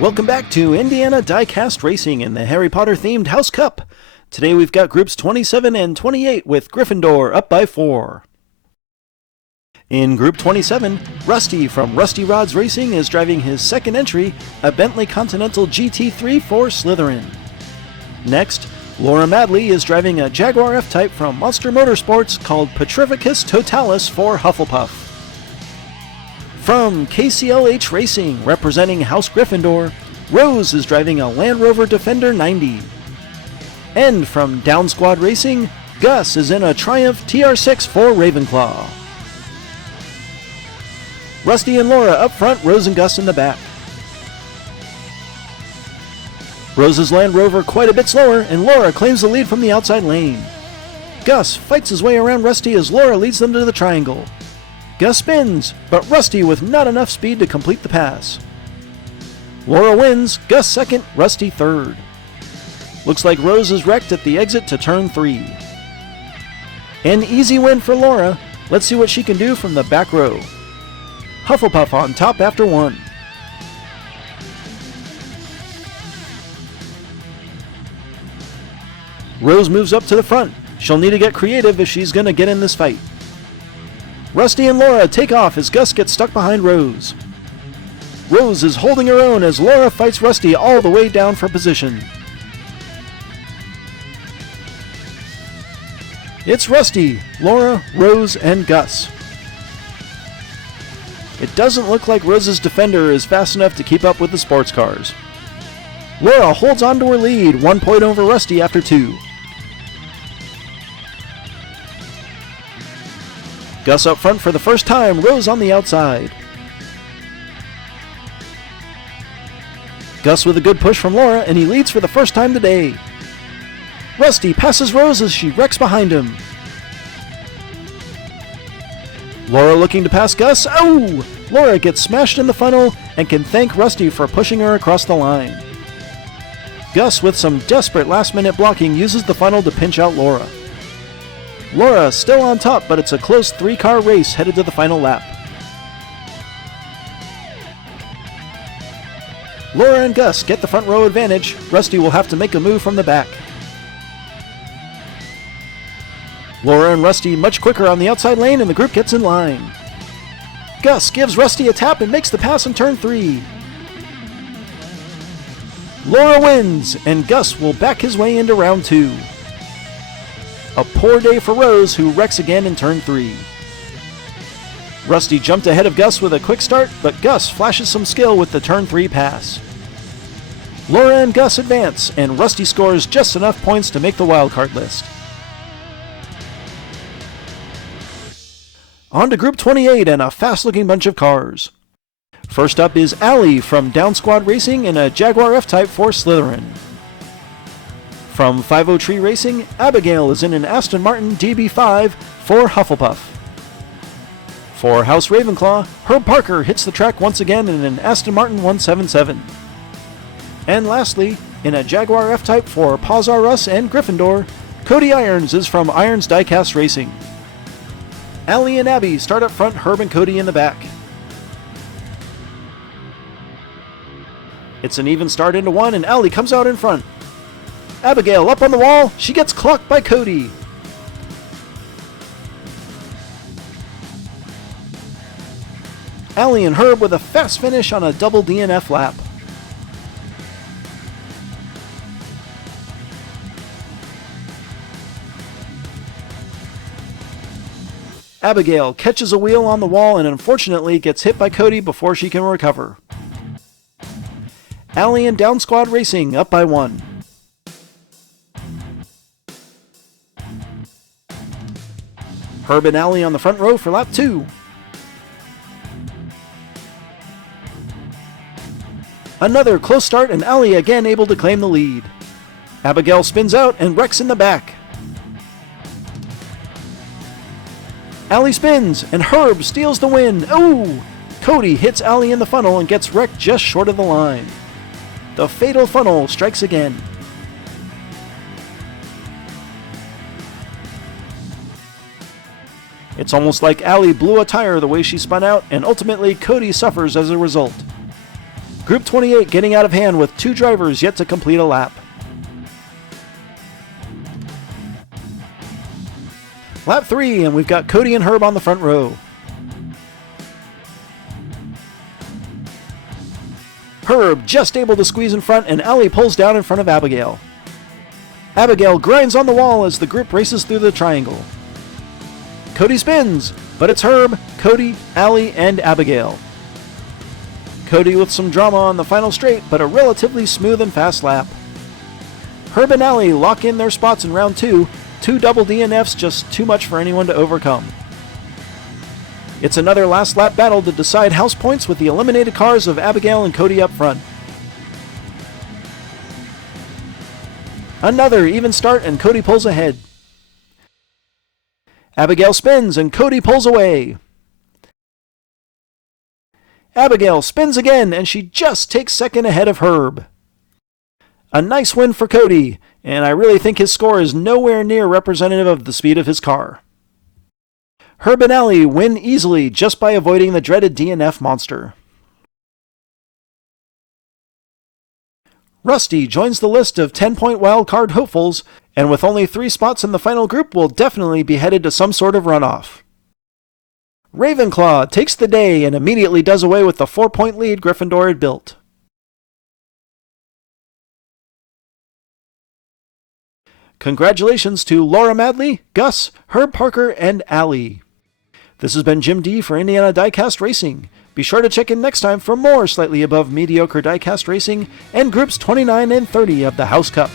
Welcome back to Indiana Diecast Racing in the Harry Potter themed House Cup. Today we've got groups 27 and 28 with Gryffindor up by 4. In Group 27, Rusty from Rusty Rods Racing is driving his second entry, a Bentley Continental GT3 for Slytherin. Next, Laura Madley is driving a Jaguar F-Type from Monster Motorsports called Petrificus Totalis for Hufflepuff. From KCLH Racing, representing House Gryffindor, Rose is driving a Land Rover Defender 90. And from Down Squad Racing, Gus is in a Triumph TR6 for Ravenclaw. Rusty and Laura up front, Rose and Gus in the back. Rose's Land Rover quite a bit slower, and Laura claims the lead from the outside lane. Gus fights his way around Rusty as Laura leads them to the triangle. Gus spins, but Rusty with not enough speed to complete the pass. Laura wins, Gus second, Rusty third. Looks like Rose is wrecked at the exit to turn 3. An easy win for Laura. Let's see what she can do from the back row. Hufflepuff on top after 1. Rose moves up to the front. She'll need to get creative if she's going to get in this fight. Rusty and Laura take off as Gus gets stuck behind Rose. Rose is holding her own as Laura fights Rusty all the way down for position. It's Rusty, Laura, Rose, and Gus. It doesn't look like Rose's Defender is fast enough to keep up with the sports cars. Laura holds on to her lead, 1 point over Rusty after 2. Gus up front for the first time, Rose on the outside. Gus with a good push from Laura, and he leads for the first time today. Rusty passes Rose as she wrecks behind him. Laura looking to pass Gus. Oh! Laura gets smashed in the funnel and can thank Rusty for pushing her across the line. Gus, with some desperate last-minute blocking, uses the funnel to pinch out Laura. Laura still on top, but it's a close 3-car race headed to the final lap. Laura and Gus get the front row advantage. Rusty will have to make a move from the back. Laura and Rusty much quicker on the outside lane, and the group gets in line. Gus gives Rusty a tap and makes the pass in turn 3. Laura wins, and Gus will back his way into round 2. A poor day for Rose, who wrecks again in turn 3. Rusty jumped ahead of Gus with a quick start, but Gus flashes some skill with the turn 3 pass. Laura and Gus advance, and Rusty scores just enough points to make the wildcard list. On to Group 28 and a fast-looking bunch of cars. First up is Allie from Down Squad Racing in a Jaguar F-Type for Slytherin. From 50 Tree Racing, Abigail is in an Aston Martin DB5 for Hufflepuff. For House Ravenclaw, Herb Parker hits the track once again in an Aston Martin 177. And lastly, in a Jaguar F-Type for Paws R Us and Gryffindor, Cody Irons is from Irons Diecast Racing. Allie and Abby start up front, Herb and Cody in the back. It's an even start into 1, and Allie comes out in front. Abigail up on the wall, she gets clocked by Cody. Allie and Herb with a fast finish on a double DNF lap. Abigail catches a wheel on the wall and unfortunately gets hit by Cody before she can recover. Allie and Down Squad Racing up by 1. Herb and Allie on the front row for lap 2. Another close start, and Allie again able to claim the lead. Abigail spins out and wrecks in the back. Allie spins, and Herb steals the win. Oh! Cody hits Allie in the funnel and gets wrecked just short of the line. The fatal funnel strikes again. It's almost like Allie blew a tire the way she spun out, and ultimately Cody suffers as a result. Group 28 getting out of hand with 2 drivers yet to complete a lap. Lap 3, and we've got Cody and Herb on the front row. Herb just able to squeeze in front, and Allie pulls down in front of Abigail. Abigail grinds on the wall as the group races through the triangle. Cody spins, but it's Herb, Cody, Allie, and Abigail. Cody with some drama on the final straight, but a relatively smooth and fast lap. Herb and Allie lock in their spots in round 2, 2 double DNFs just too much for anyone to overcome. It's another last lap battle to decide house points with the eliminated cars of Abigail and Cody up front. Another even start and Cody pulls ahead. Abigail spins and Cody pulls away. Abigail spins again and she just takes second ahead of Herb. A nice win for Cody, and I really think his score is nowhere near representative of the speed of his car. Herb and Allie win easily just by avoiding the dreaded DNF monster. Rusty joins the list of 10-point wildcard hopefuls, and with only 3 spots in the final group will definitely be headed to some sort of runoff. Ravenclaw takes the day and immediately does away with the 4-point lead Gryffindor had built. Congratulations to Laura Madley, Gus, Herb Parker, and Allie. This has been Jim D for Indiana Diecast Racing. Be sure to check in next time for more slightly above mediocre diecast racing and groups 29 and 30 of the House Cup.